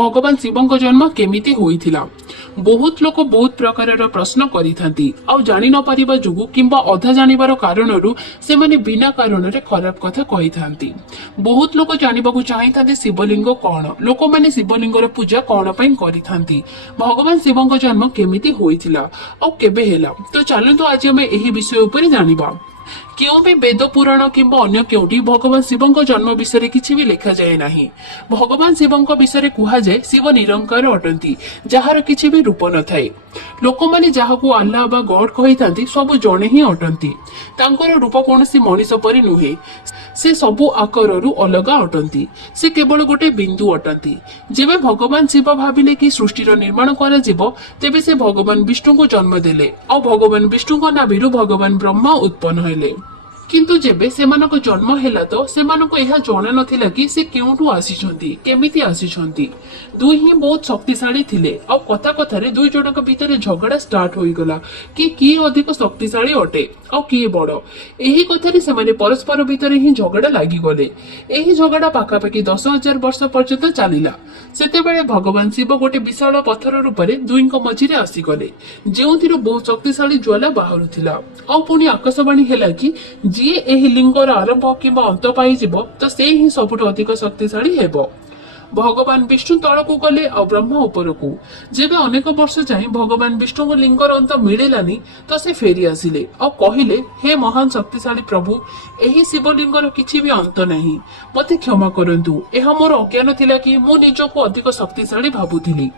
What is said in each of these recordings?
भगवान शिवଙ୍କ जन्म केमिति होइथिला। बहुत लोक बहुत प्रकार प्रश्न करिथांती आउ जानि न परिबा जुगु किंबा अधा जानिबार कारणरू से माने बिना कारण रे खराब कथा कहिथांती। बहुत लोक जानिबाकू चाहिथांती शिवलिंग कोन, लोक माने शिवलिंगर पूजा कोन पई करिथांती, भगवान शिवଙ୍କ जन्म केमिति होइथिला आउ केबे हेला। तो चलंतु आज हम एही विषय ऊपर जानिबा। क्यों भी वेद पुराण किंबा अन्य केउटी भगवान शिवଙ୍କ जन्म विषय किछि भी लिखा जाए नाही। भगवान शिवଙ୍କ विषय कुहा जाए शिव निरंकार अटंती, जहार किछि भी रूप न थाए। लोक माने जाहाकू अल्लाह बा गॉड कहिथांती सब जणे ही अटंती। तांकर रूप कोनसी मनीष परि नुहे, से सबु आकाररू अलगा अटंती। से केवल गोटे बिंदु अटंती। जेबे भगवान शिव भाबिले कि सृष्टिर निर्माण करा जिवो, तेबे से भगवान विष्णु को जन्म देले और भगवान विष्णु नाभिरू भगवान ब्रह्मा उत्पन्न हेले। किंतु जेबे सेमानको जन्म हेला तो सेमानको एहा जणा नथिला कि से केउठु आसीछंती, केमिति आसीछंती। दुई ही बहुत शक्तिशाली थिले और कथा कथारे दुई जनक भितरे झगड़ा स्टार्ट होई गला कि की अधिक शक्तिशाली अटे और की बड़। एही कथारे सेमाने परस्पर भितरे ही झगड़ा लागि गले। एही झगड़ा पाखापाखि 10,000 वर्ष पर्यंत चलिला। सेतेबेले भगवान शिव गोटे विशाल पत्थर रूपरे दुईଙ୍କ मझिरे आसी गले, जेउथिरो बहुत शक्तिशाली ज्वाला बाहरुथिला। और पुणी आकाशवाणी हेला कि जी एही लिंगर आरंभ किंबा अंत पाई जिवो तो से ही सबुठ अधिक शक्तिशाली हेबो। भगवान विष्णु तलकू गले और ब्रह्मा उपरकू। जेबे अनेक वर्ष जाए भगवान विष्णु लिंगर अंत मिलेलानी तो से फेरी आसिले और कहिले, हे महान शक्तिशाली प्रभु, एही शिवलिंगर किछि भी अंत नहीं, मते क्षमा करंतु। एहा मोर अज्ञान थिला कि मु निजको अधिक शक्तिशाली भाबुथिली।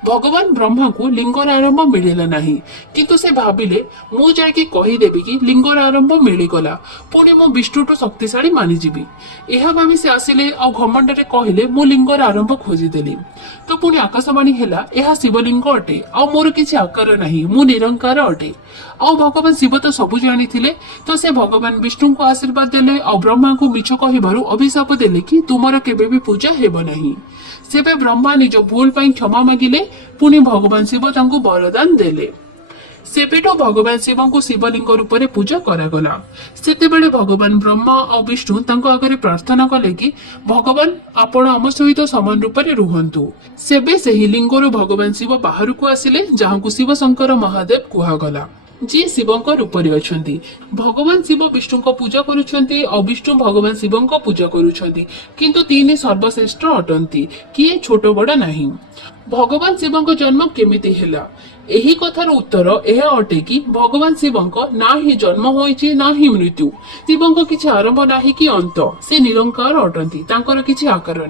भगवान ब्रह्मा को लिंगर आरंभ मिलेला नहीं, किंतु से भाबिले मु जाके कहीदेवी कि लिंगर आरंभ मिलीगला, पुणी मु विष्णुटू शक्तिशाली मानिजीवी। यह भावी से आसिले और घमंडरे कहिले मु लिंगर आरंभ खोजिदेली। तो पुणी आकाशवाणी हेला, यह शिवलिंग अटे और मोर किछि आकार नहीं, मु निरंकार अटे। और भगवान शिव तो सबु जानिथिले, तो से भगवान विष्णु को आशीर्वाद देले और ब्रह्मा को मिछ कहिबारु अभिशाप देले कि तुमर केबे भी पूजा हेबो नहीं। सेबे ब्रह्मा निज भूल पई क्षमा मागिले, पुणी भगवान शिव तांको वरदान देले। सेबेठो भगवान शिव को शिवलिंग रूप में पूजा करागला। सेतेबेले भगवान ब्रह्मा और विष्णु तांको आगे प्रार्थना कले कि भगवान आपण आम सहित समान रूप में रुहंतु। सेबे सेही लिंगरु भगवान शिव बाहर को आसिले, जहां शिव शंकर महादेव कुहागला, जी शिवଙ୍କ रूपरे अछंती। भगवान शिव विष्णु को पूजा करुछंती और विष्णु भगवान शिव को पूजा करुछंती, किंतु तीन सर्वश्रेष्ठ अटंती, किए छोट बड़ नहीं। भगवान शिव जन्म केमिति हेला, एही कथार उत्तर यह अटे कि भगवान शिवଙ୍କ ना ही जन्म होइछि ना ही मृत्यु। शिवଙ୍କ किछि आरंभ नाही कि अंत, से निरंकार अटंती, तांकर किछि आकार